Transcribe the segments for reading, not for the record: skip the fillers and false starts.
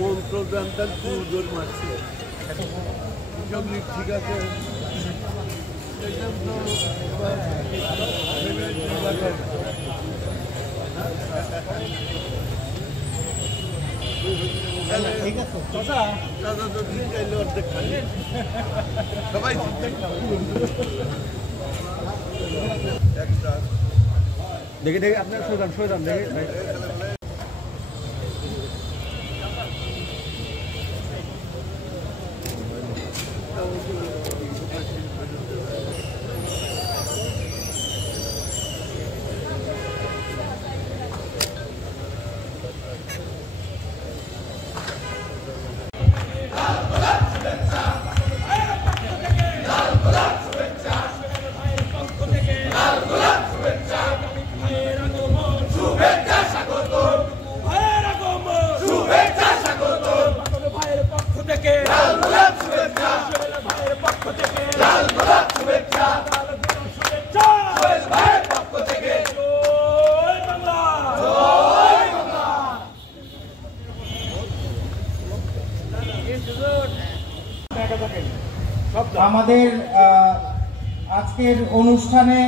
মন্ত্র জানতাম পুজোর মারছে সব ঠিক আছে। ঠিক আছে দাদা তো ঠিক চাইলে অর্ধেক খালি সবাই দেখে দেখে আপনার সরে যান দেখে আমাদের আজকের অনুষ্ঠানে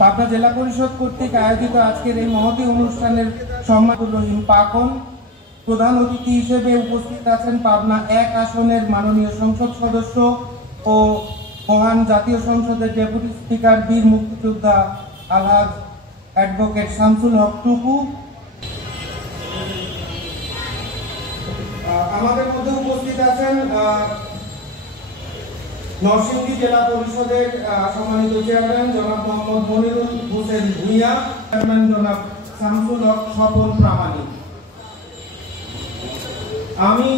পাবনা জেলা পরিষদ কর্তৃক আয়োজিত আজকের এই মহতী অনুষ্ঠানের সম্মানিত রহিম পাকন প্রধান অতিথি হিসেবে উপস্থিত আছেন পাবনা 1 আসনের মাননীয় সংসদ সদস্য ও মহান জাতীয় সংসদের ডেপুটি স্পিকার বীর মুক্তিযোদ্ধা আলহাজ অ্যাডভোকেট শামসুল হক টুকু। আমাদের মধ্যে উপস্থিত আছেন নরসিংদী জেলা পরিষদের সম্মানিত চেয়ারম্যান জনাব মোহাম্মদ মনিরুল হোসেন ভূঁইয়া, চেয়ারম্যান জনাব শামসুল হক স্বপন প্রামাণিক। আমি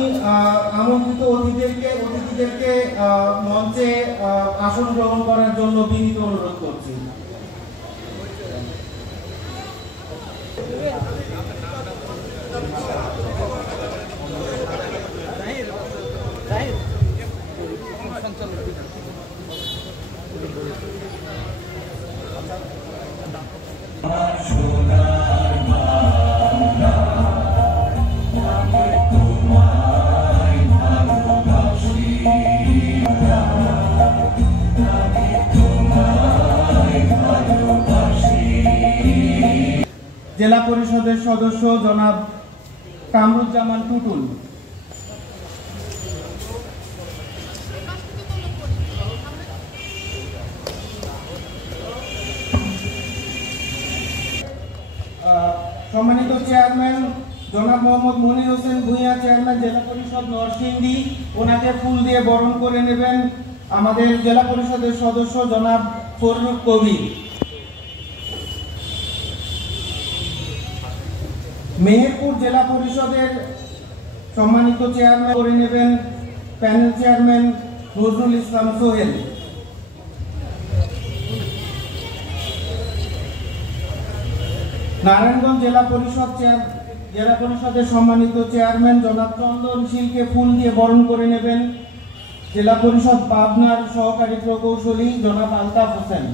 আমন্ত্রিত অতিথিদেরকে মঞ্চে আসন গ্রহণ করার জন্য বিনীত অনুরোধ করছি। জেলা পরিষদের সদস্য জনাব কামরুজ্জামান টুটুল, সম্মানিত চেয়ারম্যান জনাব মোহাম্মদ মনির হোসেন ভূঁইয়া, চেয়ারম্যান জেলা পরিষদ নরসিংদী, ওনাকে ফুল দিয়ে বরণ করে নেবেন আমাদের জেলা পরিষদের সদস্য জনাব ফররুখ কবির। মেহেরপুর জেলা পরিষদের সম্মানিত চেয়ারম্যান করে নেবেন প্যানেল চেয়ারম্যান নজরুল ইসলাম সোহেল। নারায়ণগঞ্জ জেলা পরিষদের সম্মানিত চেয়ারম্যান জনাব চন্দন শীলকে ফুল দিয়ে বরণ করে নেবেন জেলা পরিষদ পাবনার সহকারী প্রকৌশলী জনাব আলতাফ হোসেন।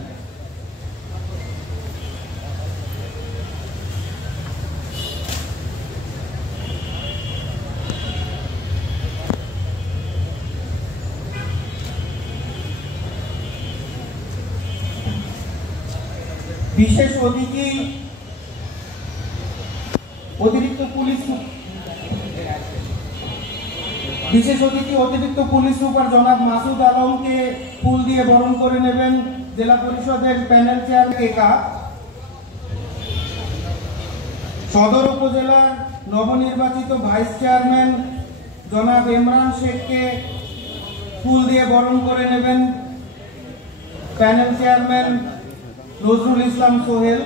বিশেষ অতিথি অতিরিক্ত পুলিশ সুপার জনাব মাসুদ আলমকে ফুল দিয়ে বরণ করে নেবেন জেলা পরিষদের প্যানেল চেয়ারম্যান। সদর উপজেলার নবনির্বাচিত ভাইস চেয়ারম্যান জনাব ইমরান শেখকে ফুল দিয়ে বরণ করে নেবেন প্যানেল চেয়ারম্যান নজরুল ইসলাম সোহেল।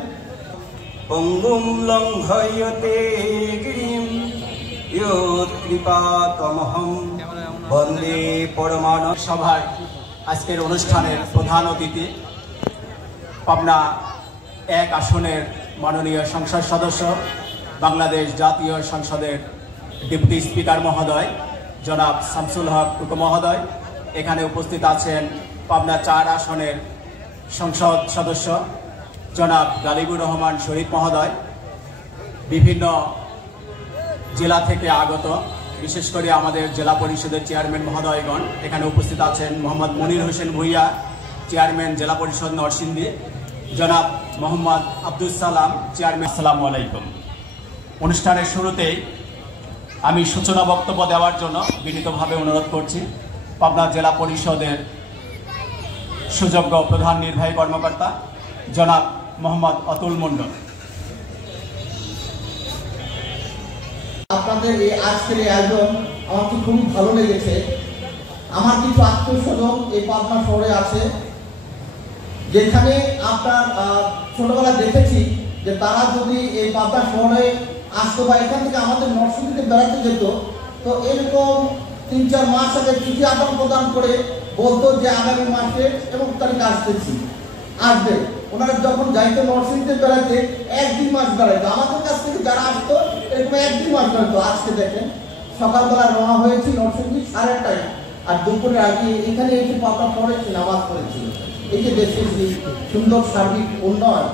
পঙ্গুম লঙ্ঘয়তে গিরিম কৃপাতমহম বন্দে পরমাণু সভার আজকের অনুষ্ঠানের প্রধান অতিথি পাবনা 1 আসনের মাননীয় সংসদ সদস্য, বাংলাদেশ জাতীয় সংসদের ডেপুটি স্পিকার মহোদয় জনাব শামসুল হক টুকু মহোদয়। এখানে উপস্থিত আছেন পাবনা 4 আসনের সংসদ সদস্য জনাব গালিবুর রহমান শরীফ মহোদয়। বিভিন্ন জেলা থেকে আগত, বিশেষ করে আমাদের জেলা পরিষদের চেয়ারম্যান মহোদয়গণ। এখানে উপস্থিত আছেন মোহাম্মদ মনির হোসেন ভূঁইয়া, চেয়ারম্যান জেলা পরিষদ নরসিংদী, জনাব মোহাম্মদ আব্দুল সালাম, চেয়ারম্যান। আসসালামু আলাইকুম। অনুষ্ঠানের শুরুতেই আমি সূচনা বক্তব্য দেওয়ার জন্য বিনীতভাবে অনুরোধ করছি পাবনা জেলা পরিষদের সুযোগ্য প্রধান নির্বাহী কর্মকর্তা জনাব মোহাম্মদ অতুল মণ্ডল। আপনাদের এই আজকের এই আয়োজন আমার খুবই ভালো লেগেছে। আমার কিছু আত্মীয়স্বজন এই পাবনা শহরে আছে, যেখানে আপনার ছোটবেলায় দেখেছি যে তারা যদি এই পাবনা শহরে আসতো বা এখান থেকে আমাদের নরসিংদীতে বেড়াতে যেত, তো এরকম 3-4 মাস আগে চিঠি আদান প্রদান করে বলতো যে আগামী মাসে এবং তারিখ আসবে। ওনারা যখন যাইতো নরসিংদীতে বেড়াতে 1-2 মাস বেড়াইতো। আমাদের কাছ থেকে যারা আসতো এরকম 1-2 মাস বেড়াতো। আজকে দেখেন সকালবেলা রওনা হয়েছি নরসিংদী 8:30, আর দুপুরে আগে এখানে এসে পাবনা পড়েছি, নামাজ পড়েছি। এই যে দেশের যে সুন্দর সার্বিক উন্নয়ন,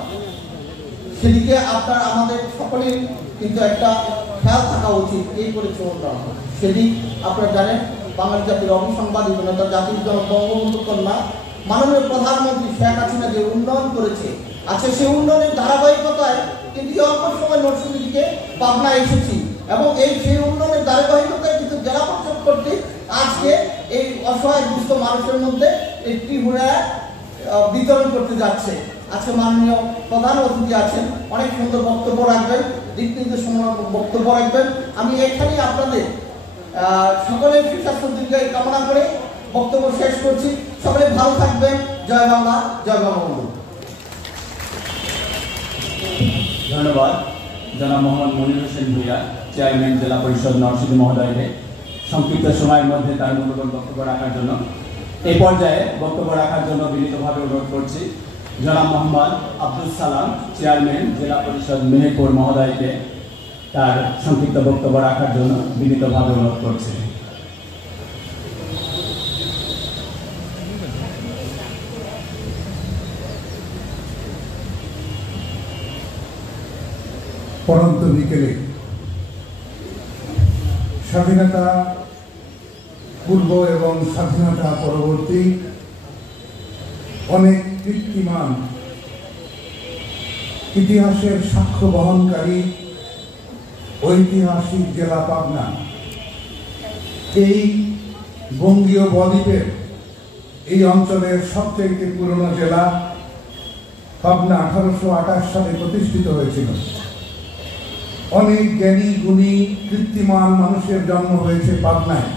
সেদিকে আপনার আমাদের সকলের কিন্তু একটা খেয়াল থাকা উচিত। এই করেছে উন্নয়ন, সেদিক আপনারা জানেন। বাঙালি জাতির অবিসংবাদিত নেতা, জাতির জনক বঙ্গবন্ধু কন্যা মাননীয় প্রধানমন্ত্রী শেখ হাসিনা যে উন্নয়ন করেছে, আচ্ছা সেই উন্নয়নের ধারাবাহিকতায় কিন্তু অল্প সময় নরসিংদী থেকে পাবনা এসেছি, এবং সেই উন্নয়নের ধারাবাহিকতায় কিন্তু জেলা পরিষদ কর্তৃক আজকে এই অসহায় দুস্থ মানুষের মধ্যে একটি বিতরণ করতে যাচ্ছে। আজকে মাননীয় প্রধান অতিথি আছেন, অনেক সুন্দর বক্তব্য রাখবেন, দিক নির্দেশনামূলক বক্তব্য রাখবেন। আমি এখানেই আপনাদের সকলের সুস্বাস্থ্য দীর্ঘায়ু কামনা করে বক্তব্য শেষ করছি। সকলে ভালো থাকবেন। জয় বাংলা, জয় বঙ্গবন্ধু। ধন্যবাদ জনাব মোহাম্মদ মনির হোসেন ভূঁইয়া, চেয়ারম্যান জেলা পরিষদ নরসিংদী মহোদয়কে সংক্ষিপ্ত সময়ের মধ্যে তার মূল্যবান বক্তব্য রাখার জন্য। এই পর্যায়ে বক্তব্য রাখার জন্য বিনীতভাবে অনুরোধ করছি জনাব মোহাম্মদ আব্দুল সালাম, চেয়ারম্যান জেলা পরিষদ মেহেরপুর মহোদয়কে তার সংক্ষিপ্ত বক্তব্য রাখার জন্য বিনীতভাবে অনুরোধ করছি। পরন্ত বিকেলে স্বাধীনতা পূর্ব এবং স্বাধীনতা পরবর্তী অনেক কীর্তিমান ইতিহাসের সাক্ষ্য বহনকারী ঐতিহাসিক জেলা পাবনা, এই বঙ্গীয় বদ্বীপের এই অঞ্চলের সবচেয়ে পুরনো জেলা পাবনা 1828 সালে প্রতিষ্ঠিত হয়েছিল। অনেক জ্ঞানী গুণী কীর্তিমান মানুষের জন্ম হয়েছে পাবনায়।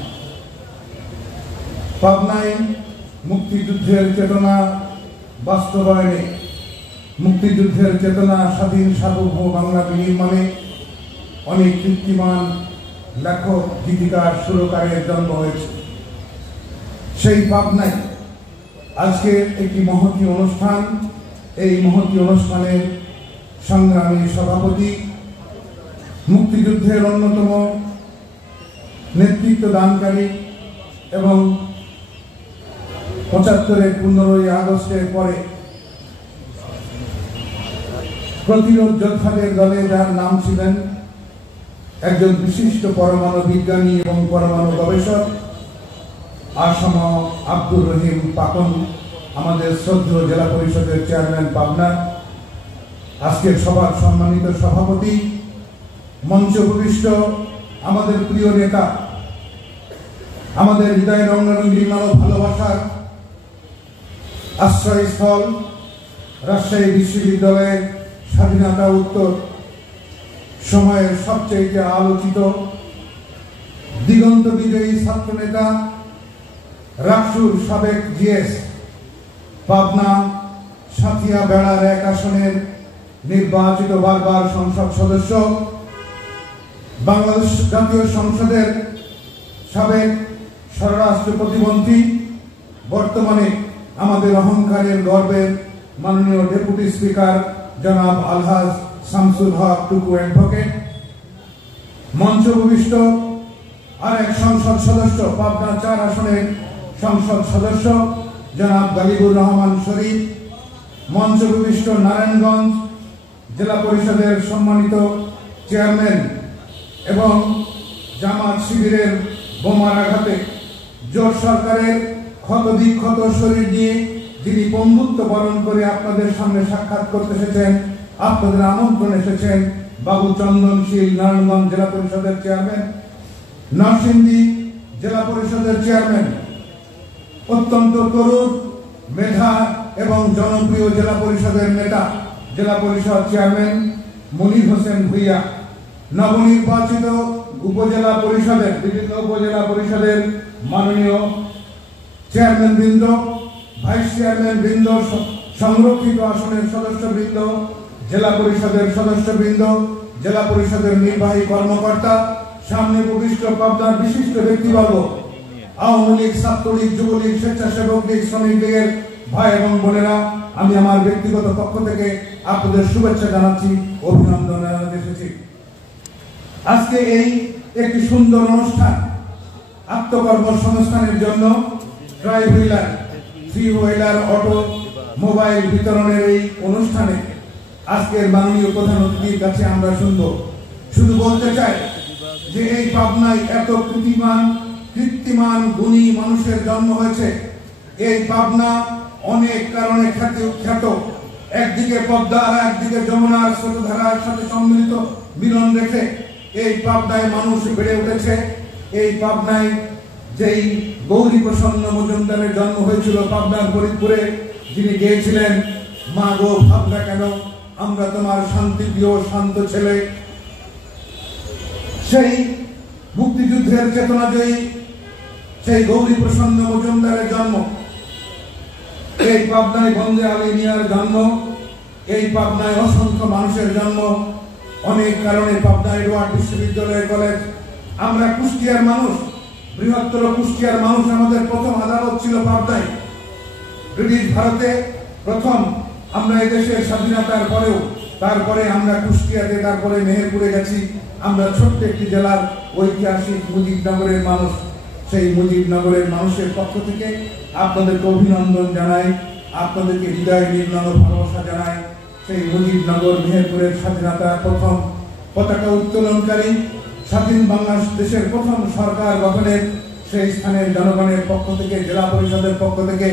পাবনায় মুক্তিযুদ্ধের চেতনা বাস্তবায়নে, মুক্তিযুদ্ধের চেতনা স্বাধীন সার্বভৌম বাংলা বিনির্মাণে অনেক কীর্তিমান লেখক, গীতিকার, সুরকারের জন্ম হয়েছে। সেই পাবনায় আজকে একটি মহতী অনুষ্ঠান। এই মহতী অনুষ্ঠানের সংগ্রামী সভাপতি, মুক্তিযুদ্ধের অন্যতম নেতৃত্ব দানকারী এবং 75-এর 15ই আগস্টের পরে প্রতিরোধ যোদ্ধাদের দলে যার নাম ছিলেন একজন বিশিষ্ট পরমাণু বিজ্ঞানী এবং পরমাণু গবেষক আসম আব্দুর রহিম পাকন, আমাদের শ্রদ্ধেয় জেলা পরিষদের চেয়ারম্যান পাবনা, আজকের সভার সম্মানিত সভাপতি, মঞ্চ উপবিষ্ট আমাদের প্রিয় নেতা, আমাদের হৃদয় রঙ্গরঙ্গি মানব ভালোবাসার আশ্রয়স্থল রাজশাহী বিশ্ববিদ্যালয়ের স্বাধীনতা উত্তর সময়ের সবচেয়ে আলোচিত দিগন্ত বিজয়ী ছাত্রনেতা, রাকসুর সাবেক জিএস, পাবনা সাথিয়া বেড়ার 1 আসনের নির্বাচিত বারবার সংসদ সদস্য, বাংলাদেশ জাতীয় সংসদের সাবেক স্বরাষ্ট্র প্রতিমন্ত্রী, বর্তমানে আমাদের অহংকারের গর্বের মাননীয় ডেপুটি স্পিকার জনাব আলহাজ শামসুল হক টুকু অ্যাডভোকেট, মঞ্চ ভূমিষ্ঠ আরেক সংসদ সদস্য, পাবনা 4 আসনের সংসদ সদস্য জনাব গালিবুর রহমান শরীফ, মঞ্চ ভূমিষ্ঠ নারায়ণগঞ্জ জেলা পরিষদের সম্মানিত চেয়ারম্যান এবং জামাত শিবিরের বোমার আঘাতে জোট সরকারের ক্ষতবিক্ষত শরীর নিয়ে যিনি বন্ধুত্ব বরণ করে আপনাদের সামনে সাক্ষাৎ করতে এসেছেন, আপনাদের আমন্ত্রণ এসেছেন, বাবু চন্দনশীল নারায়ণগঞ্জ জেলা পরিষদের চেয়ারম্যান, নরসিংদী জেলা পরিষদের চেয়ারম্যান, অত্যন্ত তরুণ মেধা এবং জনপ্রিয় জেলা পরিষদের নেতা, জেলা পরিষদ চেয়ারম্যান মনির হোসেন ভুইয়া, নবনির্বাচিত উপজেলা পরিষদের বিভিন্ন উপজেলা পরিষদের মাননীয় চেয়ারম্যান বৃন্দ, ভাইস চেয়ারম্যান বৃন্দ, সংরক্ষিত আসনের সদস্য বৃন্দ, জেলা পরিষদের সদস্য বৃন্দ, জেলা পরিষদের নির্বাহী কর্মকর্তা, সামনে উপবিষ্ট পাবনার বিশিষ্ট ব্যক্তিবর্গ, আওয়ামী লীগ, ছাত্রলীগ, যুবলীগ, স্বেচ্ছাসেবক লীগ, শ্রমিক লীগের ভাই এবং বোনেরা, আমি আমার ব্যক্তিগত পক্ষ থেকে আপনাদের শুভেচ্ছা জানাচ্ছি, অভিনন্দন জানাতে এসেছি। আজকে এই একটি সুন্দর অনুষ্ঠান, আত্মকর্মসংস্থানের জন্য try wheeler, 3 wheeler, auto mobile বিতরণের এই অনুষ্ঠানে আজকের মাননীয় প্রধান অতিথির কাছে আমরা শুনব। শুধু বলতে চাই যে এই পাবনায় এত কৃত্তিমান গুণী মানুষের জন্ম হয়েছে। এই পাবনা অনেক কারণে খ্যাত। একদিকে পদ্মা আর একদিকে যমুনার স্রোতধারার সাথে সম্মিলিত মিলন রেখে এই পাবনায় মানুষ বেড়ে উঠেছে। এই পাবনায় যেই গৌরী প্রসন্ন মজুমদারের জন্ম হয়েছিল পাবনার ফরিদপুরে, যিনি গেয়েছিলেন মা গো ভাবনা কেন, আমরা তোমার শান্তি প্রিয় শান্ত ছেলে। সেই মুক্তিযুদ্ধের চেতনাজয়ী সেই গৌরী প্রসন্ন মজুমদারের জন্ম, এই পাবনায় বন্দে আলী মিয়ার জন্ম, এই পাবনায় অসংখ্য মানুষের জন্ম। অনেক কারণে পাবনা এডওয়ার্ড বিশ্ববিদ্যালয় কলেজ, আমরা কুষ্টিয়ার মানুষ, বৃহত্তর কুষ্টিয়ার মানুষ, আমাদের প্রথম আদালত ছিল পাবনায়। ব্রিটিশ ভারতে প্রথম আমরা এদেশের স্বাধীনতার পরেও তারপরে আমরা কুষ্টিয়াতে, তারপরে মেহেরপুরে গেছি। আমরা ছোট্ট একটি জেলার ঐতিহাসিক মুজিবনগরের মানুষ। সেই মুজিবনগরের মানুষের পক্ষ থেকে আপনাদেরকে অভিনন্দন জানাই, আপনাদেরকে হৃদয় নির্মল ভালোবাসা জানাই। সেই মুজিবনগর মেহেরপুরের স্বাধীনতার প্রথম পতাকা উত্তোলনকারী, স্বাধীন বাংলাদেশের প্রথম সরকার গঠনের সেই স্থানের জনগণের পক্ষ থেকে, জেলা পরিষদের পক্ষ থেকে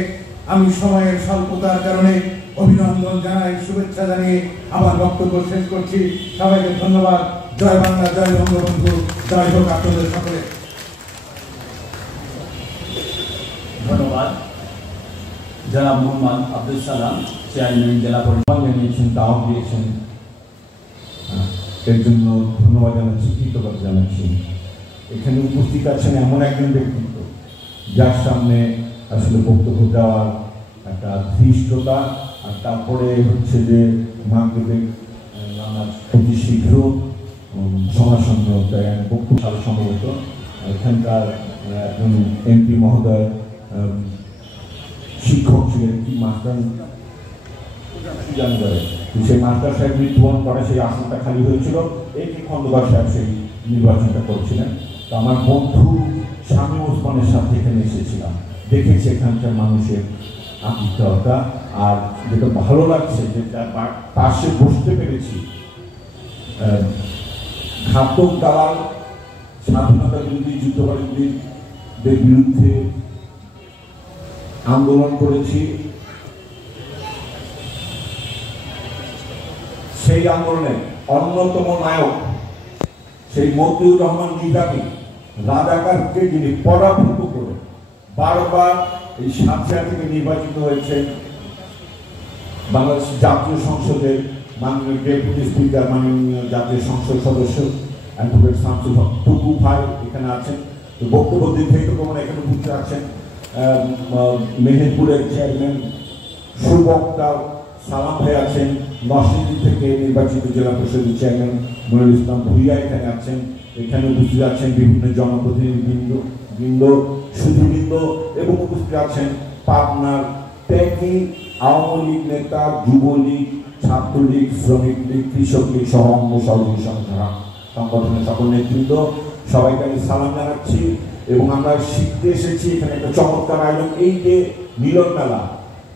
আমি সময়ের স্বল্পতার কারণে অভিনন্দন জানাই, শুভেচ্ছা জানিয়ে আমার বক্তব্য শেষ করছি। সবাইকে ধন্যবাদ। জয় বাংলা, জয় বঙ্গবন্ধু, জয় হোক আপনাদের সকলে। ধন্যবাদ। জনাব মোহাম্মদ আব্দুল সালাম, চেয়ারম্যান জেলা পরিষদ, জানিয়েছেন, দাওয়াত দিয়েছেন, এর জন্য ধন্যবাদ জানাচ্ছি, কৃতজ্ঞতা জানাচ্ছি। এখানে উপস্থিত আছেন এমন একজন ব্যক্তিত্ব যার সামনে আসলে বক্তব্য দেওয়ার একটা ধৃষ্টতা, আর তারপরে হচ্ছে যে মাগরিবের নামাজ অতি শীঘ্র সমাসন্ন বক্তব্য সাথে সম্ভবত এখানকার একজন এমপি মহোদয় শিক্ষক ছিলেন, কি মাস্টার জানতে সেই মাস্টার সাহেব মৃত্যুবরণ করে, সেই আসনটা খালি হয়েছিল, এই খন্দকার সাহেব সেই নির্বাচনটা করছিলেন। তো আমার বন্ধু স্বামী ওসমানের সাথে এখানে এসেছিলাম, দেখেছি এখানকার মানুষের আতিথ্যতা, আর যেটা ভালো লাগছে যে তার পাশে বসতে পেরেছি। ঘাতক দালাল স্বাধীনতা বিরোধী যুদ্ধকারীদের বিরুদ্ধে আন্দোলন করেছি, সেই আন্দোলনে অন্যতম নায়ক সেই মতিউর রহমান নিজামী রাজাকারকে যিনি পরাভূত করে বারবার এই সাতক্ষীরা থেকে নির্বাচিত হয়েছে বাংলাদেশ জাতীয় সংসদের মাননীয় ডেপুটি স্পিকার, মাননীয় জাতীয় সংসদ সদস্য অ্যাডভোকেট শামসুল হক টুকু ভাই এখানে আছেন। তো বক্তব্য দীর্ঘায়িত করবেন। এখানে উপস্থিত আছেন মেহেরপুরের চেয়ারম্যান সুবক্তা সালাম ভাই আছেন, নরসিংদী থেকে নির্বাচিত জেলা পরিষদের চেয়ারম্যান মনিরুল ইসলাম ভূঁইয়া এখানে আছেন। এখানে উপস্থিত আছেন বিভিন্ন জনপ্রতিনিধিবৃন্দ, সুধীবৃন্দ এবং উপস্থিত আছেন পাবনার ত্যাগী আওয়ামী লীগ নেতা, যুবলীগ, ছাত্রলীগ, শ্রমিক লীগ, কৃষক লীগ সহ অঙ্গ সহযোগী সংগঠনের সকল নেতৃত্ব, সবাইকে আমি সালাম জানাচ্ছি। এবং আমরা শিখতে এসেছি এখানে একটা চমৎকার আয়োজন, এই যে মিলন মেলা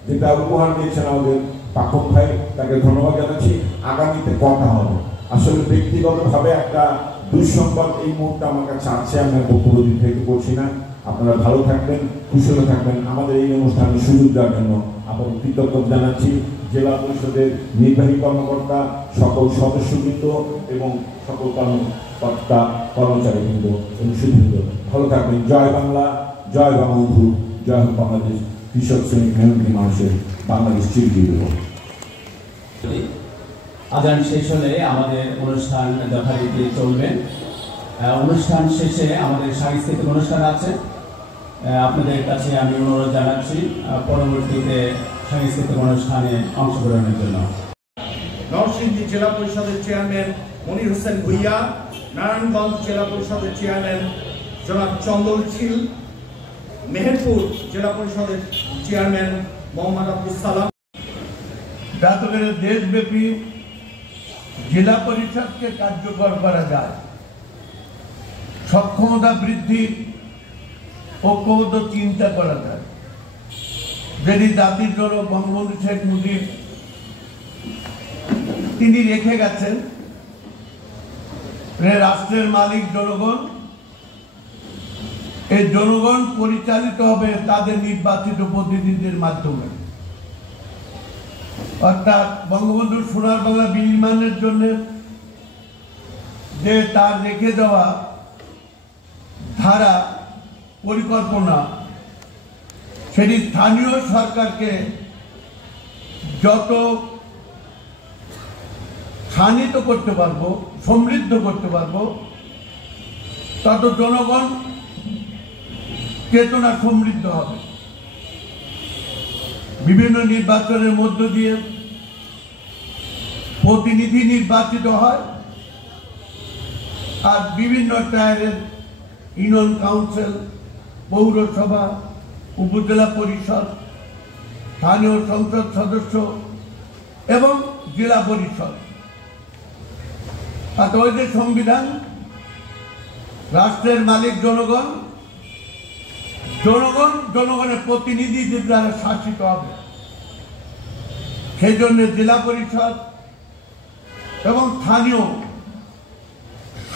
যেটা উপহার দিয়েছেন আমাদের পাখক ভাই, তাকে ধন্যবাদ জানাচ্ছি। আগামীতে কথা হবে। আসলে ব্যক্তিগতভাবে একটা দুঃসংবাদ এই মুহূর্তে আমার কাছে আছে, আমি বক্তব্য দীর্ঘায়িত করছি না। আপনারা ভালো থাকবেন, কুশলে থাকবেন। আমাদের এই অনুষ্ঠানে সুযোগ দেওয়ার জন্য আপনাদের কৃতজ্ঞতা জানাচ্ছি। জেলা পরিষদের নির্বাহী কর্মকর্তা, সকল সদস্যবৃন্দ এবং সকল কর্মকর্তা, কর্মচারীবৃন্দ এবং সুবৃন্দ, ভালো থাকবেন। জয় বাংলা, জয় বঙ্গবন্ধু, জয় হোক বাংলাদেশ। কৃষক শ্রমিক মেহনতি মানুষের বাংলাদেশ চিরজীবী হোক। আজান শেষ হলে আমাদের অনুষ্ঠান যথারীতি চলবে। অনুষ্ঠান শেষে আমাদের সাংস্কৃতিক অনুষ্ঠান আছে, আপনাদের কাছে আমি অনুরোধ জানাচ্ছি পরবর্তীতে সাংস্কৃতিক অনুষ্ঠানে অংশগ্রহণের জন্য। নরসিংদী জেলা পরিষদের চেয়ারম্যান মনির হোসেন ভূঁইয়া, নারায়ণগঞ্জ জেলা পরিষদের চেয়ারম্যান জনাব চন্দন শীল, মেহেরপুর জেলা পরিষদের চেয়ারম্যান মোহাম্মদ আব্দুল সালাম। যাতে করে দেশব্যাপী জেলা পরিষদকে কার্যকর করা যায়, সক্ষমতা বৃদ্ধি, ঐক্যবদ্ধ চিন্তা করা যায়, যেটি জাতির জনক বঙ্গবন্ধু শেখ মুজিব তিনি রেখে গেছেন। রাষ্ট্রের মালিক জনগণ, এই জনগণ পরিচালিত হবে তাদের নির্বাচিত প্রতিনিধিদের মাধ্যমে। অর্থাৎ বঙ্গবন্ধুর সোনার বাংলা বিনির্মাণের জন্য যে তার রেখে দেওয়া ধারা, পরিকল্পনা, সেটি স্থানীয় সরকারকে যত শানিত করতে পারবো, সমৃদ্ধ করতে পারবো, তত জনগণ চেতনা সমৃদ্ধ হবে। বিভিন্ন নির্বাচনের মধ্য দিয়ে প্রতিনিধি নির্বাচিত হয়, আর বিভিন্ন টায়ারের ইউনিয়ন কাউন্সিল, পৌরসভা, উপজেলা পরিষদ, স্থানীয় সংসদ সদস্য এবং জেলা পরিষদ। আর ওই যে সংবিধান, রাষ্ট্রের মালিক জনগণ, জনগণ জনগণের প্রতিনিধিদের দ্বারা শাসিত হবে। সেই জন্য জেলা পরিষদ এবং স্থানীয়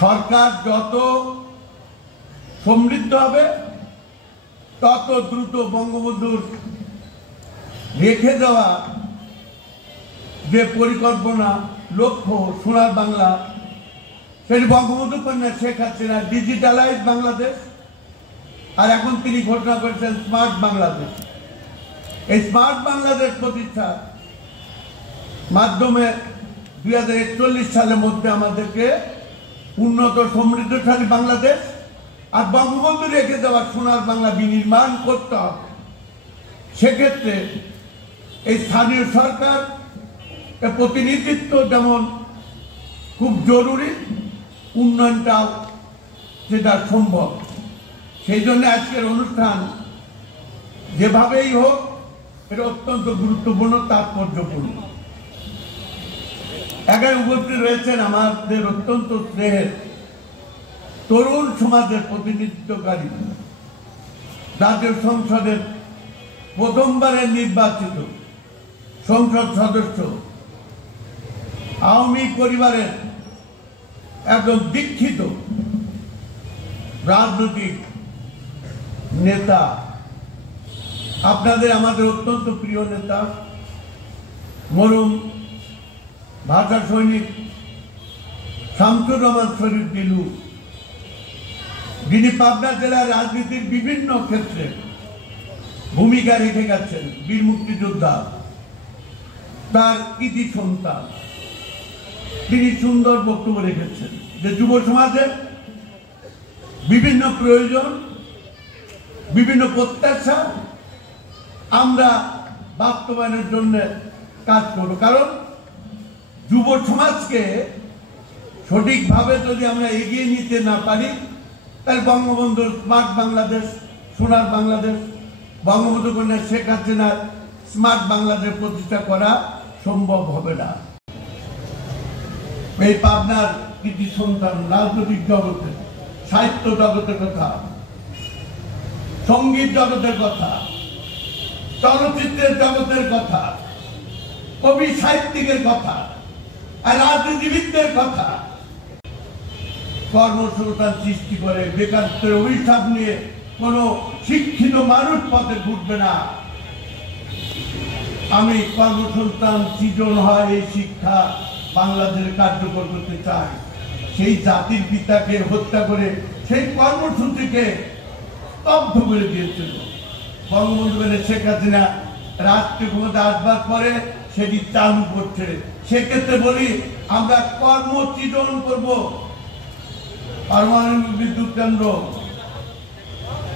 সরকার যত সমৃদ্ধ হবে, তত দ্রুত বঙ্গবন্ধুর রেখে দেওয়া যে পরিকল্পনা, লক্ষ্য সোনার বাংলা, সেটি বঙ্গবন্ধু কন্যা শেখ হাসিনা ডিজিটালাইজ বাংলাদেশ, আর এখন তিনি ঘোষণা করেছেন স্মার্ট বাংলাদেশ। এই স্মার্ট বাংলাদেশ প্রতিষ্ঠার মাধ্যমে 2041 সালের মধ্যে আমাদেরকে উন্নত সমৃদ্ধশালী বাংলাদেশ আর বঙ্গবন্ধু রেখে দেওয়া সোনার বাংলা বিনির্মাণ করতে হবে। সেক্ষেত্রে এই স্থানীয় সরকার প্রতিনিধিত্ব যেমন খুব জরুরি, উন্নয়নটাও সেটা সম্ভব। সেই জন্য আজকের অনুষ্ঠান যেভাবেই হোক, এটা অত্যন্ত গুরুত্বপূর্ণ, তাৎপর্যপূর্ণ। এখানে উপস্থিত রয়েছেন আমাদের অত্যন্ত স্নেহের তরুণ সমাজের প্রতিনিধিত্বকারী, জাতীয় সংসদের প্রথমবারের নির্বাচিত সংসদ সদস্য, আওয়ামী পরিবারের একজন দীক্ষিত রাজনৈতিক নেতা, আপনাদের আমাদের অত্যন্ত প্রিয় নেতা, মরহুম ভাষা সৈনিক শামসুর রহমান শরীফ দিলু, যিনি পাবনা জেলার রাজনীতির বিভিন্ন ক্ষেত্রে ভূমিকা রেখে গেছেন, বীর মুক্তিযোদ্ধা, তার কৃতি সন্তান। তিনি সুন্দর বক্তব্য রেখেছেন যে যুব সমাজের বিভিন্ন প্রয়োজন, বিভিন্ন প্রত্যাশা আমরা বাস্তবায়নের জন্য কাজ করব। কারণ যুব সমাজকে সঠিকভাবে যদি আমরা এগিয়ে নিতে না পারি, তাহলে বঙ্গবন্ধুর স্মার্ট বাংলাদেশ, সোনার বাংলাদেশ, বঙ্গবন্ধু কন্যা শেখ হাসিনার স্মার্ট বাংলাদেশ প্রতিষ্ঠা করা সম্ভব হবে না। এই পাবনার কৃতি সন্তান রাজনৈতিক জগতের, সাহিত্য জগতের কথা, সঙ্গীত জগতের কথা, চলচ্চিত্রের জগতের কথা, কবি সাহিত্যিকের কথা, আর রাজনীতিবিদদের কথা কর্মসংস্থান সৃষ্টি করে। বেকারত্বের অভিশাপ নিয়ে কোন শিক্ষিত মানুষ পথে ঘুরবে না। আমি কর্মসংস্থান সৃজন হয় এই শিক্ষা বাংলাদেশে কার্যকর করতে চাই। সেই জাতির পিতাকে হত্যা করে সেই কর্মসূচিকে স্তব্ধ করে দিয়েছিল বঙ্গবন্ধু শেখ হাসিনা। রাষ্ট্রীয় ক্ষমতা আসবার পরে সেটি চালু করছে। সেক্ষেত্রে বলি, আমরা কর্মসৃজন করব। পারমাণবিক বিদ্যুৎ কেন্দ্র,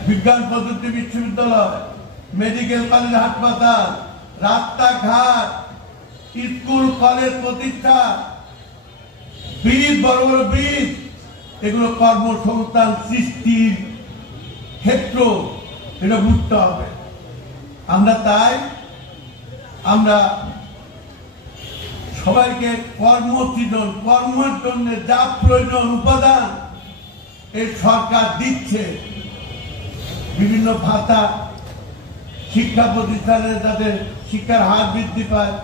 বিজ্ঞান প্রযুক্তি বিশ্ববিদ্যালয়, মেডিকেল কলেজ, হাসপাতাল, রাস্তাঘাট, স্কুল কলেজ প্রতিষ্ঠা, ব্রিজ, বড় বড় ব্রিজ, এগুলো কর্মসংস্থান সৃষ্টির ক্ষেত্র, এটা বুঝতে হবে। আমরা সবাইকে কর্মসৃজন, কর্মের জন্য যা প্রয়োজন উপাদান এই সরকার দিচ্ছে। বিভিন্ন ভাতা, শিক্ষা প্রতিষ্ঠানে যাতে শিক্ষার হার বৃদ্ধি পায়,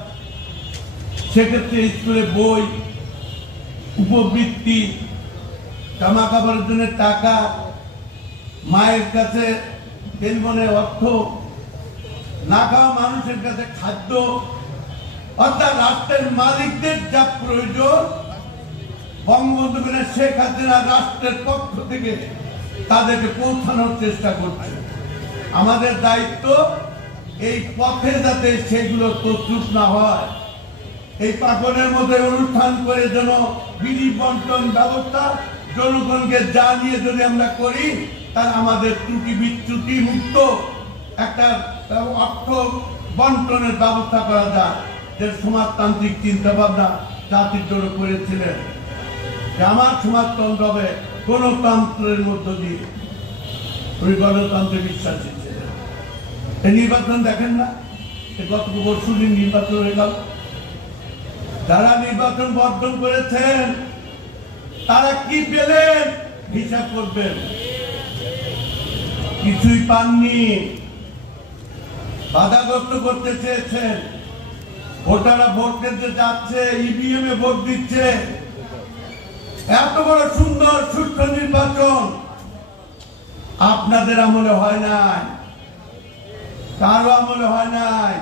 সেক্ষেত্রে স্কুলে বই, উপবৃত্তি, জামা কাপড়ের জন্য টাকা, মায়ের কাছে তেলবনে অর্থ, না খাওয়া মানুষের কাছে খাদ্য, অর্থাৎ রাষ্ট্রের মালিকদের যা প্রয়োজন বঙ্গবন্ধু শেখ হাসিনা রাষ্ট্রের পক্ষ থেকে তাদেরকে পৌঁছানোর চেষ্টা করছে। আমাদের দায়িত্ব এই পথে যাতে সেগুলো প্রস্তুত না হয়। এই পাগলের মধ্যে অনুষ্ঠান করে যেন বিধি বন্টন ব্যবস্থা জনগণকে জানিয়ে যদি আমরা করি, তাহলে আমাদের ত্রুটি বিচ্যুতি মুক্ত একটা অর্থ বন্টনের ব্যবস্থা করা যায়। যে সমাজতান্ত্রিক চিন্তা ভাবনা জাতির জন্য করেছিলেন, যে আমার সমাজতন্ত্র হবে গণতন্ত্রের মধ্য দিয়ে। উনি গণতন্ত্রে বিশ্বাসী ছিলেন। এই নির্বাচন দেখেন না, গত পরশুদিন নির্বাচন হয়ে গেল। যারা নির্বাচন বর্জন করেছেন তারা কি পেলেন হিসাব করবেন। কিছুই পাননি। বাধাগ্রস্ত করতে চেয়েছেন। ভোটাররা ভোট কেন্দ্রে যাচ্ছে, ইভিএম এ ভোট দিচ্ছে। এত বড় সুন্দর সুষ্ঠু নির্বাচন আপনাদের আমলে হয় নাই, কারো আমলে হয় নাই।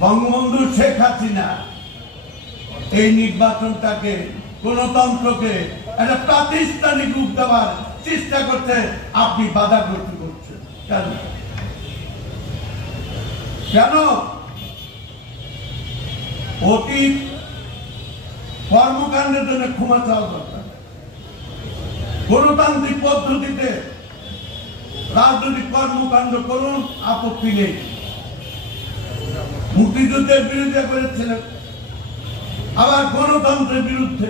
বঙ্গবন্ধু শেখ হাসিনা এই নির্বাচনটাকে, গণতন্ত্রকে একটা প্রাতিষ্ঠানিক রূপ দেওয়ার চেষ্টা করতে আপনি বাধাগ্রস্ত করছেন। কেন? অতীত কর্মকাণ্ডের জন্য ক্ষমা চাওয়া দরকার। গণতান্ত্রিক পদ্ধতিতে রাজনৈতিক কর্মকাণ্ড করুন, আপত্তি নেই। মুক্তিযুদ্ধের বিরুদ্ধে করেছিলেন, আবার গণতন্ত্রের বিরুদ্ধে।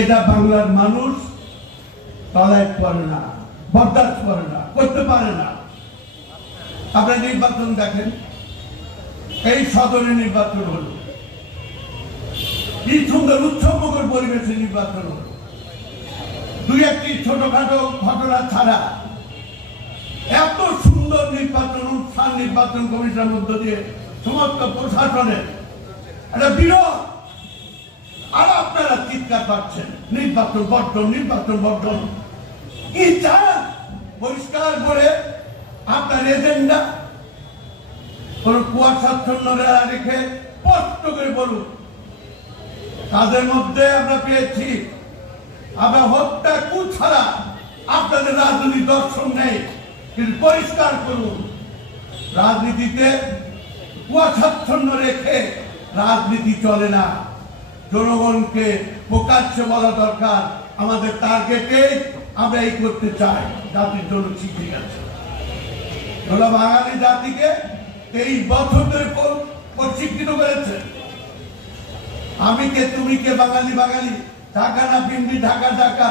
এটা বাংলার মানুষ টলারেট করে না, বরদাস্ত করে না, করতে পারে না। আপনারা নির্বাচন দেখেন, এই সদরে নির্বাচন হল, কি সুন্দর উৎসবমুখর পরিবেশে নির্বাচন হল। দুই একটি ছোটখাটো ঘটনা ছাড়া এত সুন্দর নির্বাচন অনুষ্ঠান নির্বাচন কমিশনের মধ্য দিয়ে সমস্ত প্রশাসনের একটা বিরোধ। আর আপনারা চিৎকার পাচ্ছেন নির্বাচন বর্জন, নির্বাচন বর্জন। কি চান? পরিষ্কার করে আপনার এজেন্ডা কোন কুয়াশাচ্ছন্ন রেখে স্পষ্ট করে বলুন। তাদের মধ্যে আমরা পেয়েছি, আমরা হত্যা ছাড়া আপনাদের রাজনৈতিক দর্শন নেই, কিন্তু পরিষ্কার করুন। রাজনীতিতে কুয়াশাচ্ছন্ন রেখে রাজনীতি চলে না। জনগণকে প্রকাশ্যে বলা দরকার, আমাদের টার্গেটে আমরা এই করতে চাই, জাতির জন্য শিখে গেছে। ওরা বাঙালি জাতিকে 23 বছর ধরে প্রশিক্ষিত করেছে। আমি কে, তুমি কে, বাঙালি বাঙালি, ঢাকা না পিন্ডি, ঢাকা ঢাকা,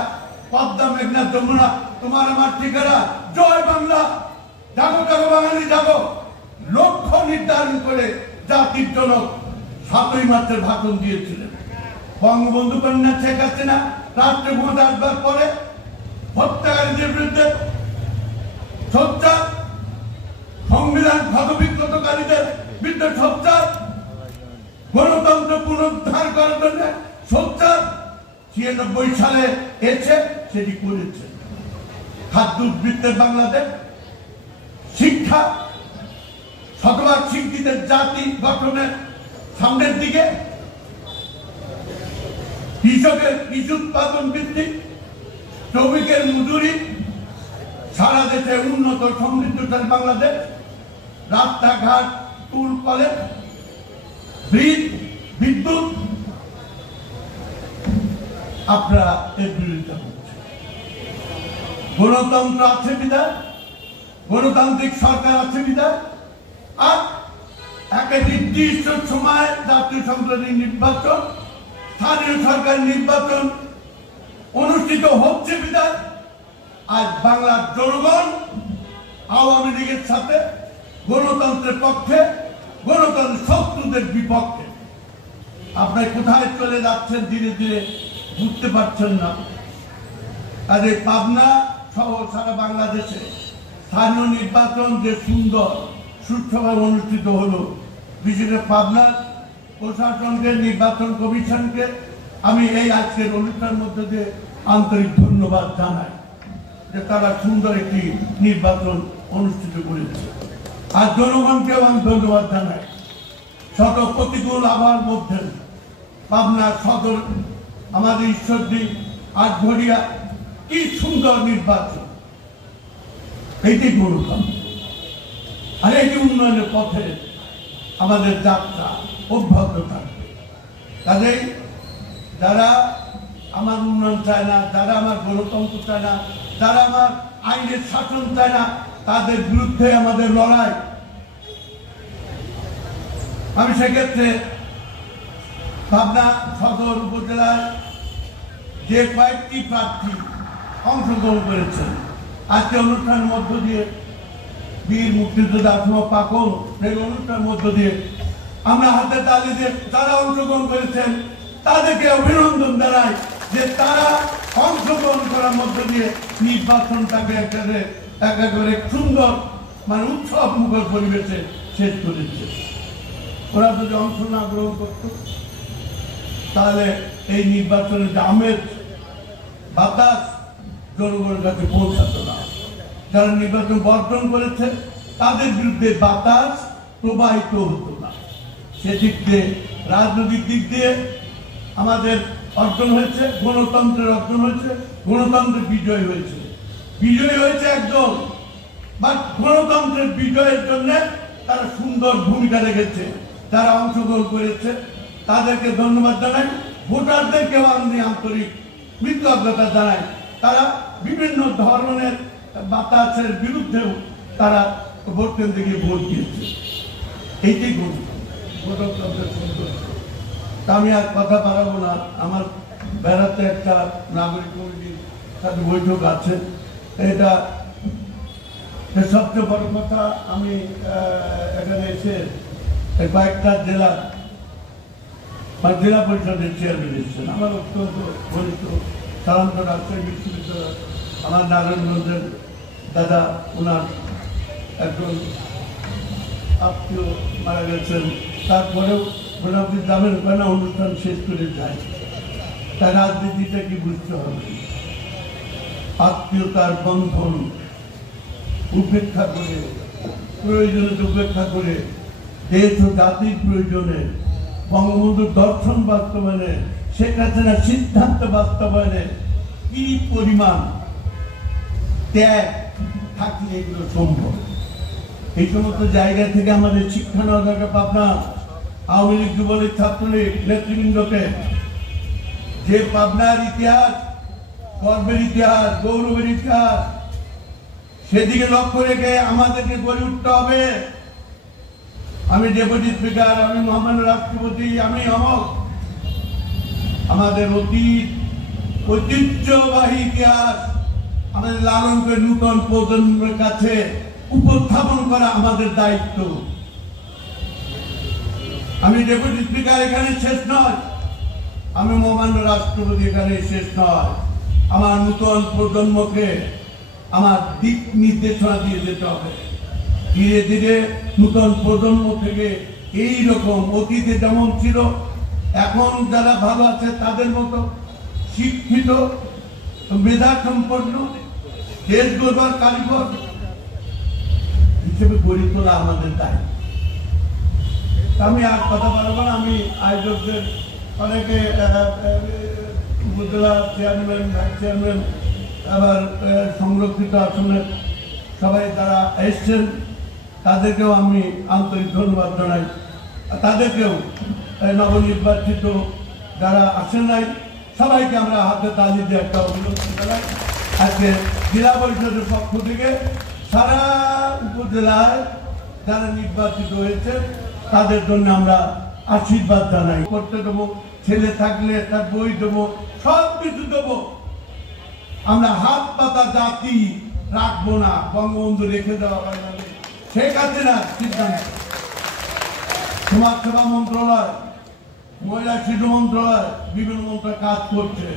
পদ্মা মেঘনা যমুনা, তোমার আমার ঠিকানা, জয় বাংলা, জাগো জাগো বাঙালি জাগো। লক্ষ্য নির্ধারণ করে জাতির জনক 7ই মার্চের ভাষণ দিয়েছিলেন। বঙ্গবন্ধু কন্যা শেখ হাসিনা রাষ্ট্রে ক্ষমতা আসবার পরে হত্যাকারীদের বিরুদ্ধে সোচ্চার, সংবিধান ক্ষতবিক্ষতকারীদের বিরুদ্ধে সোচ্চার, গণতন্ত্র পুনরুদ্ধার করার জন্য সোচ্চার 96 সালে এসে সেটি করেছে। খাদ্য উদ্বৃত্তের বাংলাদেশ, শিক্ষা, শতভাগ শিক্ষিত জাতি গঠনের সামনের দিকে, কৃষকের কৃষি উৎপাদন বৃদ্ধি, শ্রমিকের মজুরি, সারা দেশে উন্নত সমৃদ্ধশালী বাংলাদেশ, রাস্তাঘাট, স্কুল কলেজ, ব্রিজ, বিদ্যুৎ, আপনারা এর বিরোধিতা করছেন। গণতন্ত্র আছে বিধায়, গণতান্ত্রিক সরকার আছে বিধায়, আর একটা নির্দিষ্ট সময় জাতীয় সংসদীয় নির্বাচন, স্থানীয় সরকার নির্বাচন অনুষ্ঠিত হচ্ছে বিধায় আজ বাংলার জনগণ আওয়ামী লীগের সাথে গণতন্ত্রের পক্ষে, গণতন্ত্রের শত্রুদের বিপক্ষে। আপনার কোথায় চলে যাচ্ছেন ধীরে ধীরে বুঝতে পারছেন না। আর এই পাবনা সহ সারা বাংলাদেশে স্থানীয় নির্বাচন যে সুন্দর সুষ্ঠুভাবে অনুষ্ঠিত হলো, বিশেষ করে পাবনার প্রশাসনকে, নির্বাচন কমিশনকে আমি এই আজকের অনুষ্ঠানের মধ্যে দিয়ে আন্তরিক ধন্যবাদ জানাই যে তারা সুন্দর একটি নির্বাচন অনুষ্ঠিত করেছে। আর জনগণকেও আমি ধন্যবাদ জানাই। শত প্রতিকূল আবহাওয়ার মধ্যে পাবনা সদর, আমাদের ঈশ্বরদী, আটঘরিয়া, কি সুন্দর নির্বাচন। এইটি গণতন্ত্র, আর এটি উন্নয়নের পথে আমাদের যাত্রা অব্যাহত থাকবে। কাজেই যারা আমার উন্নয়ন চায় না, যারা আমার গণতন্ত্র চায় না, যারা আমার আইনের শাসন চায় না, তাদের বিরুদ্ধে আমাদের লড়াই। আমি সেক্ষেত্রে পাবনা সদর উপজেলায় যে কয়েকটি প্রার্থী অংশগ্রহণ করেছেন, আজকে অনুষ্ঠানের মধ্য দিয়ে বীর মুক্তিযোদ্ধা আসমা পাকন, সেই অনুষ্ঠানের মধ্য দিয়ে আমরা হাতে তালি দিয়ে তারা অংশগ্রহণ করেছেন, তাদেরকে অভিনন্দন জানাই যে তারা অংশগ্রহণ করার মধ্য দিয়ে নির্বাচনটাকে একেবারে সুন্দর, মানে উৎসব মুখর পরিবেশে শেষ করেছে। ওরা যদি অংশ না গ্রহণ করত তাহলে এই নির্বাচনের যে আমেজ, বাতাস জনগণের কাছে পৌঁছাতো না। যারা নির্বাচন বর্জন করেছে তাদের বিরুদ্ধে বাতাস প্রবাহিত হতো না। সেদিক দিয়ে, রাজনৈতিক দিক দিয়ে আমাদের অর্জন হয়েছে, গণতন্ত্রের অর্জন হয়েছে, গণতন্ত্রের বিজয় হয়েছে। বিজয় হয়েছে একদম, বাট গণতন্ত্রের বিজয়ের জন্য তারা সুন্দর ভূমিকা রেখেছে। যারা অংশগ্রহণ করেছে তাদেরকে ধন্যবাদ জানাই। ভোটারদেরকেও আমি আন্তরিক কৃতজ্ঞতা জানাই। তারা বিভিন্ন ধরনের বাতাসের বিরুদ্ধেও তারা ভোট কেন্দ্রে গিয়ে ভোট দিয়েছে। এইটাই গণতন্ত্রের সৌন্দর্য। আমি আর কথা বাড়াবো না। আমার বেড়াতে একটা নাগরিক কমিটির সাথে বৈঠক আছে। এটা সবচেয়ে বড় কথা, আমি এখানে এসে কয়েকটা জেলা পরিষদের চেয়ারম্যান এসেছেন। আমার অত্যন্ত ঘনিষ্ঠ সাধারণত রাজশাহী বিশ্ববিদ্যালয়, আমার নারায়ণগঞ্জের দাদা, ওনার একজন আত্মীয় মারা গেছেন। তারপরেও মোটামুটি দামের ওখানে অনুষ্ঠান শেষ করে যায়। তাই রাজনীতিটা কি বুঝতে হবে, আত্মীয়তার বন্ধন উপেক্ষা করে, প্রয়োজনে উপেক্ষা করে, দেশ ও জাতির প্রয়োজনে, বঙ্গবন্ধুর দর্শন বাস্তবায়নে, শেখ হাসিনার সিদ্ধান্ত বাস্তবায়নে কি পরিমাণ ত্যাগ থাকলে এগুলো সম্ভব। এই সমস্ত জায়গা থেকে আমাদের শিক্ষা নেওয়া দরকার। পাবনা আওয়ামী লীগ, যুবলীগ, ছাত্রলীগ নেতৃবৃন্দকে যে পাবনার ইতিহাস গর্বের ইতিহাস, গৌরবের ইতিহাস, সেদিকে লক্ষ্য রেখে আমাদেরকে গড়ে উঠতে হবে। আমি ডেপুটি স্পিকার, আমি মহামান্য রাষ্ট্রপতি, আমি অমক। আমাদের ঐতিহ্যবাহী ইতিহাস আমাদের লালন করে নূতন প্রজন্মের কাছে উপস্থাপন করা আমাদের দায়িত্ব। আমি ডেপুটি স্পিকার এখানে শেষ নয়, আমি মহামান্য রাষ্ট্রপতি এখানে শেষ নয়। আমার নূতন প্রজন্মকে আমার দিক নির্দেশনা দিয়ে যেতে হবে। ধীরে ধীরে নূতন প্রজন্ম থেকে এই রকম অতীতে যেমন ছিল, এখন যারা ভালো আছে তাদের মতো শিক্ষিত, মেধা সম্পন্ন, দেশ গড়বার কারিগর হিসেবে গড়ে তোলা আমাদের দায়িত্ব। আমি আর কথা বলবো না। আমি আয়োজকদের অনেকে উপজেলা চেয়ারম্যান, ভাইস চেয়ারম্যান, আবার সংরক্ষিত আসনের সবাই যারা এসছেন তাদেরকেও আমি আন্তরিক ধন্যবাদ জানাই। তাদেরকেও নবনির্বাচিত যারা আসেন নাই সবাইকে আমরা হাতে তালি দিয়ে একটা অভিনন্দন জানাই। আজকে জেলা পরিষদের পক্ষ থেকে সারা উপজেলায় যারা নির্বাচিত হয়েছে তাদের জন্য আমরা আশীর্বাদ জানাই। করতে দেবো, ছেলে থাকলে তার বই দেবো, সব কিছু দেবো। আমরা হাত পাতা জাতি রাখবো না। বঙ্গবন্ধু রেখে দেওয়া হয় না, শেখ হাসিনা সিদ্ধান্ত। সমাজ সেবা মন্ত্রণালয়, মহিলা শিশু মন্ত্রণালয়, বিভিন্ন মন্ত্রণালয় কাজ করছে।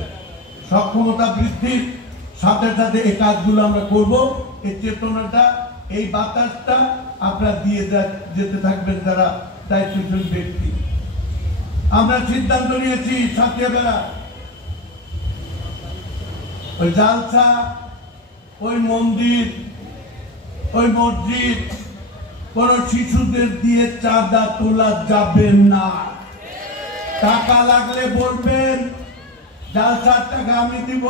সক্ষমতা বৃদ্ধির সাথে সাথে এই কাজগুলো আমরা করব। এই চেতনাটা, এই বাতাসটা আপনারা দিয়ে যেতে থাকবেন যারা দায়িত্বশীল ব্যক্তি। আমরা সিদ্ধান্ত নিয়েছি সাথীবেলা ওই জালসা, ওই মন্দির, ওই মসজিদ কোন শিশুদের দিয়ে চাঁদা তোলা যাবে না। টাকা লাগলে বলবেন, জালসার টাকা আমি দিব,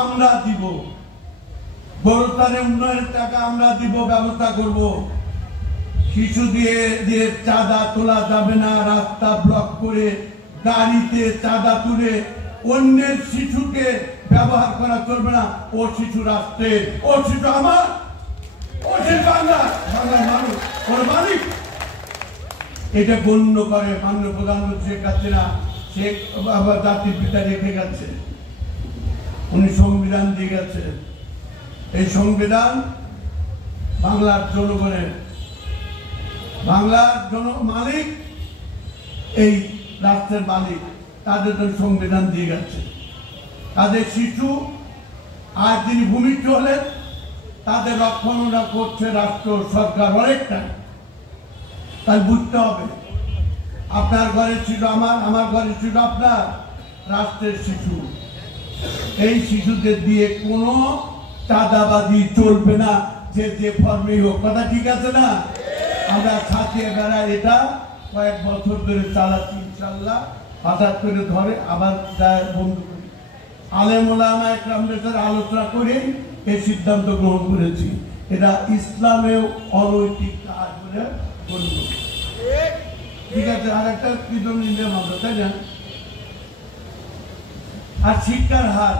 আমরা দিব। বড়স্থানের উন্নয়নের টাকা আমরা দিব, ব্যবস্থা করব। শিশু দিয়ে চাঁদা তোলা যাবে না। রাস্তা ব্লক করে গাড়িতে চাঁদা তুলে অন্যের শিশুকে ব্যবহার করা চলবে না। ও শিশু রাষ্ট্রের, ও শিশু আমার, ও শিশু বাংলার মানুষ, ওর মালিক। এটা গণ্য করে মাননীয় প্রধানমন্ত্রী শেখ হাসিনা। শেখ আবার জাতির পিতা রেখে গেছে, উনি সংবিধান দিয়ে গেছে। এই সংবিধান বাংলার জনগণের, বাংলার মালিক, এই রাষ্ট্রের মালিক, তাদের জন্য সংবিধান দিয়ে গেছে। তাদের শিশু আর যিনি ভূমিষ্ঠ হলেন তাদের রক্ষণা করছে রাষ্ট্র সরকার অনেকটা। তাই বুঝতে হবে, আপনার ঘরের শিশু আমার, আমার ঘরের শিশু আপনার, রাষ্ট্রের শিশু। এই শিশুদের দিয়ে কোনো চাঁদাবাজি চলবে না, যে ফর্মেই হোক। কথা ঠিক আছে না? আমরা ছাতিয়ে বেড়া এটা কয়েক বছর ধরে চালাচ্ছি, ইনশাল্লাহ। হঠাৎ করে ধরে আবার বন্ধ করি। আলেম ওলামা একরামদের সাথে আলোচনা করে এই সিদ্ধান্ত গ্রহণ করেছি। এটা ইসলামেও অনৈতিক কাজ বলে বলব। ঠিক আছে, আর একটা কৃতজ্ঞ নিন্দে মাত্র, তাই না? আর শিক্ষার হার,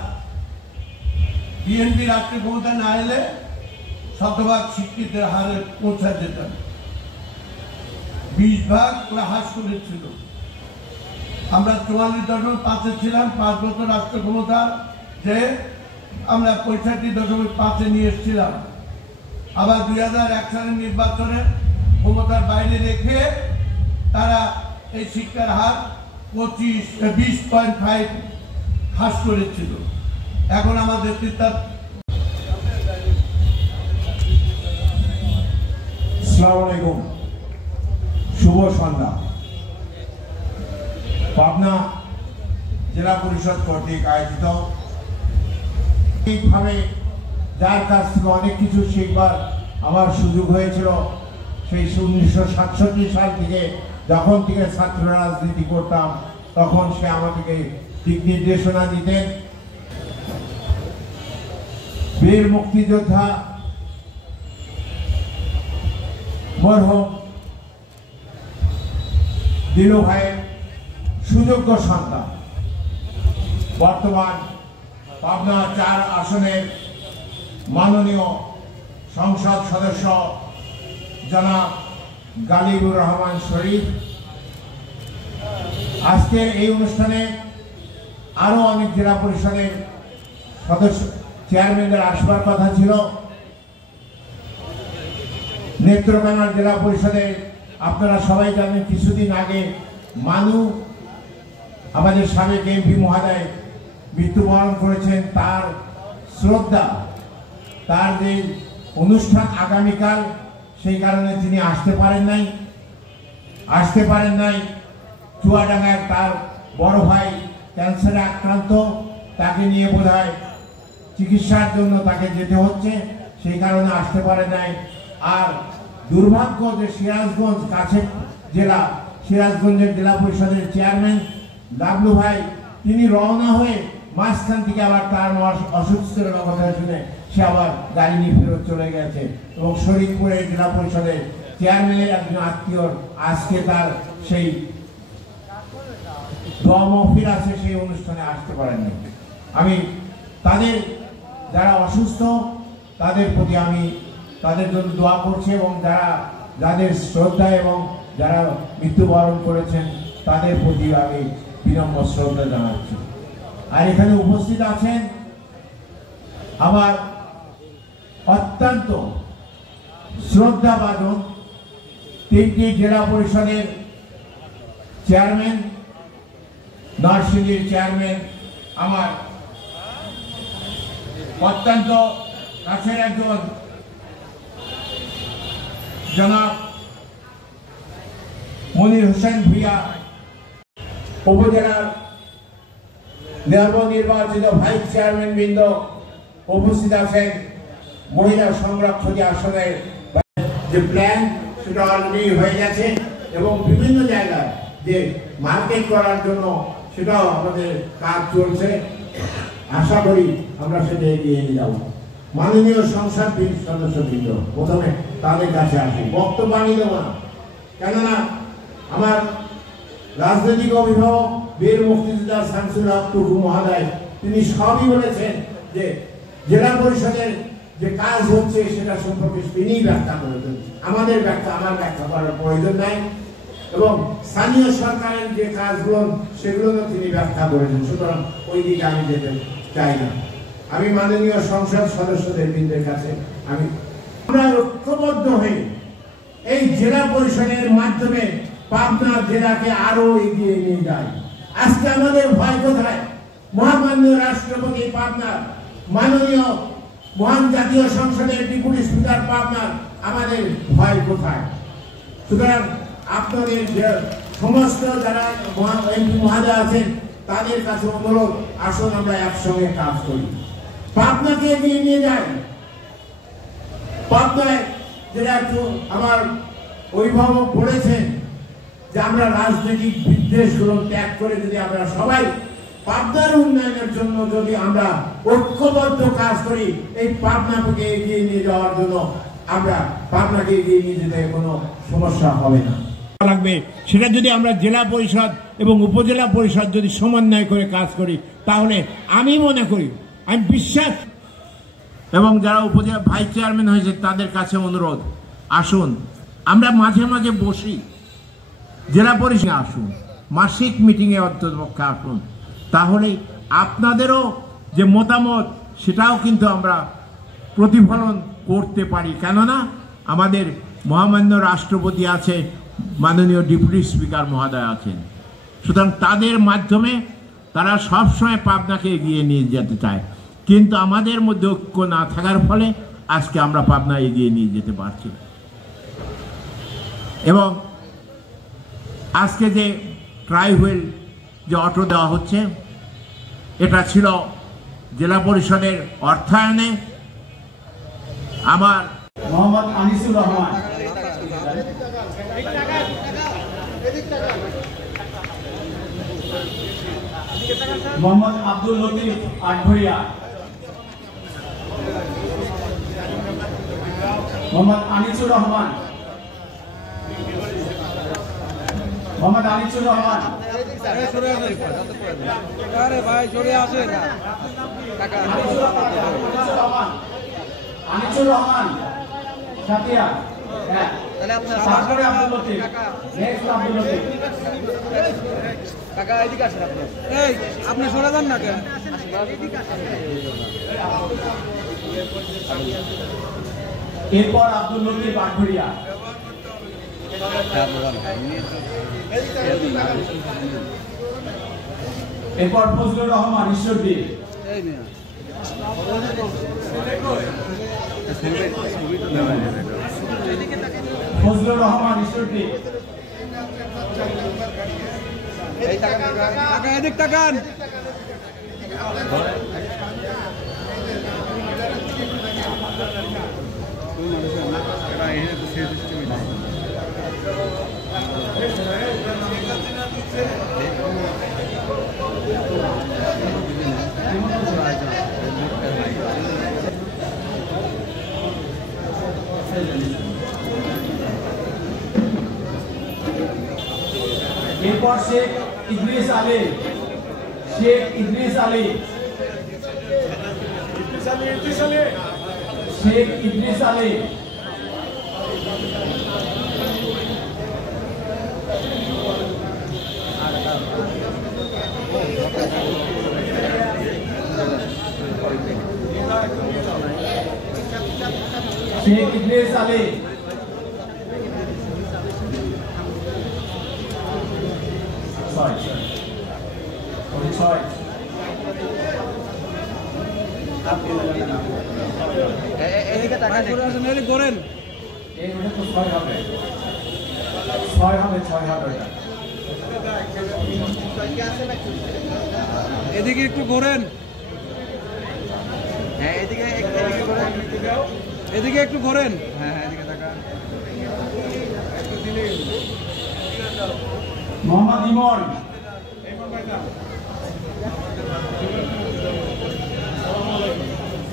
বিএনপি রাষ্ট্রীয় ক্ষমতা না এলে শতভাগ শিক্ষিতের হারে পৌঁছা যেতাম। 20% ওরা হ্রাস করেছিল। আমরা 44.5 ছিলাম 5 বছর রাষ্ট্র ক্ষমতা, যে আমরা 65.5 নিয়ে এসেছিলাম। আবার 2001 সালের নির্বাচনে ক্ষমতার বাইরে রেখে তারা এই শিক্ষার হার 20.5 হ্রাস করেছিল। এখন আমাদের আসসালামু আলাইকুম, শুভ সন্ধ্যা। পাবনা জেলা পরিষদ কর্তৃক আয়োজিত ঠিকভাবে যার কাছ থেকে অনেক কিছু শিখবার আমার সুযোগ হয়েছিল, সেই 1967 সাল থেকে, যখন থেকে ছাত্র রাজনীতি করতাম, তখন সে আমাদেরকে দিক নির্দেশনা দিতেন। বীর মুক্তিযোদ্ধা মরহুম দিলু ভাইয়ের সুযোগ্য সন্তান, বর্তমান পাবনা 4 আসনের মাননীয় সংসদ সদস্য জনাব গালিবুর রহমান শরীফ। আজকের এই অনুষ্ঠানে আরো অনেক জেলা পরিষদের সদস্য চেয়ারম্যানদের আসবার কথা ছিল। নেত্রকোনা জেলা পরিষদের আপনারা সবাই জানেন কিছুদিন আগে মানু আমাদের সাবেক এমপি মহোদয় মৃত্যুবরণ করেছেন। তার শ্রদ্ধা, তার যে অনুষ্ঠান আগামীকাল, সেই কারণে তিনি আসতে পারেন নাই। চুয়াডাঙ্গার তার বড় ভাই ক্যান্সারে আক্রান্ত, তাকে নিয়ে বোধহয় চিকিৎসার জন্য তাকে যেতে হচ্ছে, সেই কারণে আসতে পারে নাই। আর দুর্ভাগ্য যে সিরাজগঞ্জ কাছের জেলা, সিরাজগঞ্জের জেলা পরিষদের চেয়ারম্যান ডাবলু ভাই, তিনি রওনা হয়ে মাঝখান থেকে আবার তার অসুস্থের কথা শুনে সে আবার গাড়ি নিয়ে ফেরত চলে গেছে। এবং শরীরপুরের জেলা পরিষদের চেয়ারম্যানের একজন আত্মীয় আজকে তার সেই দোয়া মাহফিল আছে, সেই অনুষ্ঠানে আসতে পারেননি। আমি তাদের যারা অসুস্থ তাদের প্রতি আমি তাদের জন্য দোয়া করছি, এবং যাদের শ্রদ্ধা এবং যারা মৃত্যুবরণ করেছেন তাদের প্রতি আমি বিনম্র শ্রদ্ধা জানাচ্ছি। আর এখানে উপস্থিত আছেন আমার অত্যন্ত শ্রদ্ধাভাজন 3টি জেলা পরিষদের চেয়ারম্যান, নরসিংদীর চেয়ারম্যান, আমার অত্যন্ত কাছের একজন জনাব মনির হোসেন ভুইয়া, উপজেলার নবনির্বাচিত ভাইস চেয়ারম্যান বৃন্দ উপস্থিত আছেন। মহিলা সংরক্ষণ আসনের যে প্ল্যান সেটা অলরেডি হয়ে গেছে, এবং বিভিন্ন জায়গায় যে মার্কেট করার জন্য সেটাও আমাদের কাজ চলছে। আশা করি আমরা সেটা এগিয়ে নিয়ে যাব। মাননীয় সংসদ সদস্যবৃন্দ, প্রথমে তাদের কাছে আসি, বক্তব্য আমি দেব না, কেননা আমার রাজনৈতিক অভিভাবক বীর মুক্তিযোদ্ধা শামসুল হক টুকু মহোদয় তিনি সবই বলেছেন যে জেলা পরিষদের যে কাজ হচ্ছে সেটা সম্পর্কে তিনি ব্যাখ্যা করেছেন। আমার ব্যাখ্যা করার প্রয়োজন নাই, এবং স্থানীয় সরকারের যে কাজগুলো সেগুলো তিনি ব্যাখ্যা করেছেন। সুতরাং ওই দিকে আমি যেতে চাই না। আমি মাননীয় সংসদ সদস্যদের বৃন্দের কাছে আমরা ঐক্যবদ্ধ হয়ে এই জেলা পরিষদের মাধ্যমে পাবনা জেলাকে আরো এগিয়ে নিয়ে যায়। আজকে আমাদের ভয় কোথায়? মহামান্য রাষ্ট্রপতি পাবনার, মাননীয় মহান জাতীয় সংসদের ডেপুটি স্পিকার পাবনার, আমাদের ভয় কোথায়? সুতরাং আপনাদের সমস্ত যারা এমপি মহোদয় আছেন তাদের কাছে অনুরোধ, আসুন আমরা একসঙ্গে কাজ করি, পাবনাকে এগিয়ে নিয়ে যাই। পাবনায় যেটা একটু আমার অভিভাবক বলেছেন যে আমরা রাজনৈতিক বিদ্বেষগুলো ত্যাগ করে যদি আমরা সবাই পাবনার উন্নয়নের জন্য যদি আমরা ঐক্যবদ্ধ কাজ করি, এই পাবনাকে এগিয়ে নিয়ে যাওয়ার জন্য আমরা পাবনাকে এগিয়ে নিয়ে যেতে কোনো সমস্যা হবে না লাগবে। সেটা যদি আমরা জেলা পরিষদ এবং উপজেলা পরিষদ যদি সমন্বয় করে কাজ করি, তাহলে আমি মনে করি, আমি বিশ্বাস, এবং যারা উপজেলা ভাইস চেয়ারম্যান হয়েছে তাদের কাছে অনুরোধ, আসুন আমরা মাঝে মাঝে বসি, জেলা পরিষদে আসুন, মাসিক মিটিংয়ে অন্ততপক্ষে আসুন, তাহলে আপনাদেরও যে মতামত সেটাও কিন্তু আমরা প্রতিফলন করতে পারি। কেননা আমাদের মহামান্য রাষ্ট্রপতি আছে, মাননীয় ডেপুটি স্পিকার মহোদয় আছেন। সুতরাং তাদের মাধ্যমে তারা সবসময় পাবনাকে এগিয়ে নিয়ে যেতে চায়, কিন্তু আমাদের মধ্যে ঐক্য না থাকার ফলে আজকে আমরা পাবনা এগিয়ে নিয়ে যেতে পারছি। এবং আজকে যে ট্রাইহুইল যে অটো দেওয়া হচ্ছে, এটা ছিল জেলা পরিষদের অর্থায়নে। আমার মোহাম্মদ আনিসুর রহমান, মোহাম্মদ আব্দুল লতিফ আটঘরিয়া, মোহাম্মদ আনিসুর রহমান, মোহাম্মদ আনিসুর রহমান, আনিসুর রহমান সাথিয়া, হ্যাঁ, তারপরে আব্দুল লতিফ, নেক্সট আব্দুল লতিফ। কাকা এদিকে আসেন আপনি। এই আপনি সরে যান না কেন? এরপর আব্দুল লতিফ আটঘরিয়া, এরপর ফজলুর রহমান ঈশ্বরদী, ফজলুর রহমান ঈশ্বরদী, এদিক তাকান। এরপর শেখ ইদ্রিস আলী, শেখ ইদ্রিস আলী, শেখ ইদ্রিস আলী, শেখ ইদ্রিস আলী, এদিকে তাকান, এদিকে করেন। এই মনে তো ছয় হবে, ছয় হবে, ছয় হবে। এদিকে একটু ঘোরেন। হ্যাঁ এদিকে ঘোরেন, এদিকে একটু ঘোরেন। হ্যাঁ হ্যাঁ এদিকে তাকান। মোহাম্মদ ইমন,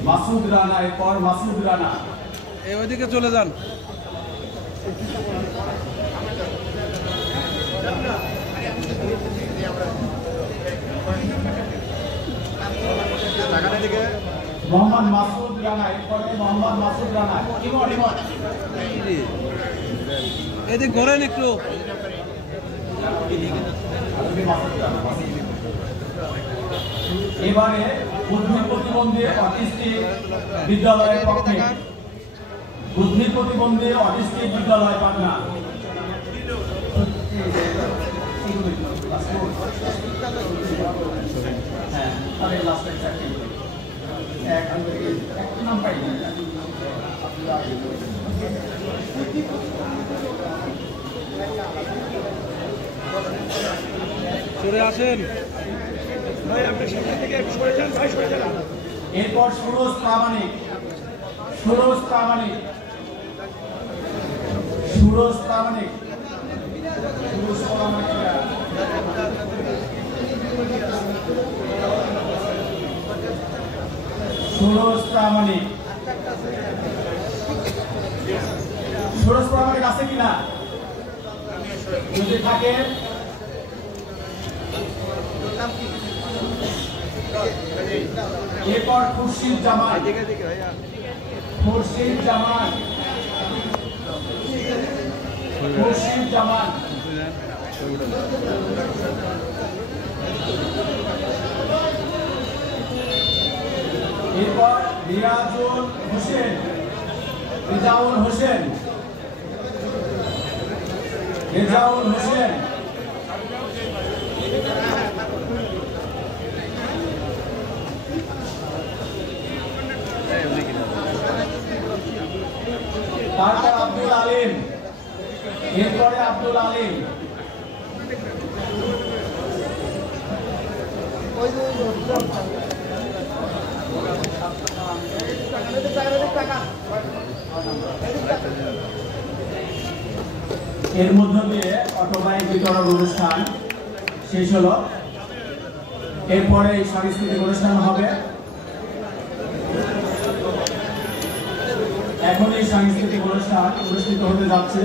মাসুদ রানা, এরপর মাসুদ রানা, এই ওইদিকে চলে যান। মোহাম্মদ মাসুদ রানা, এরপরে মোহাম্মদ মাসুদ রানা, ইমন, ইমন, এদিকে ঘোরেন একটু। এবারে বুদ্ধি প্রতিবন্ধী অটিস্টিক বিদ্যালয়ের পক্ষে, বুদ্ধি প্রতিবন্ধী অটিস্টিক বিদ্যালয় পাটনা, সরে আসেন। এরপর সুরজ প্রামাণিক, সুরজ প্রামাণিক, সুরজ প্রামাণিক, সুরজ প্রামাণিক, সুরজ প্রামাণিক, সুরজ প্রামাণিক আছে কিনা? যদি থাকে এরপর খুরশিদ জামান, খুরশিদ জামান, খুরশিদ জামান, এরপর রিয়াজুল হোসেন, রেজাউল হোসেন, রেজাউল হোসেন, তারপর আব্দুল আলিম, এরপরে আব্দুল আলিম, এর মধ্য দিয়ে অটোবাইক বিতরণ অনুষ্ঠান শেষ হলো। এরপরে সাংস্কৃতিক অনুষ্ঠান হবে। এখন এই সাংস্কৃতিক অনুষ্ঠান অনুষ্ঠিত হতে যাচ্ছে।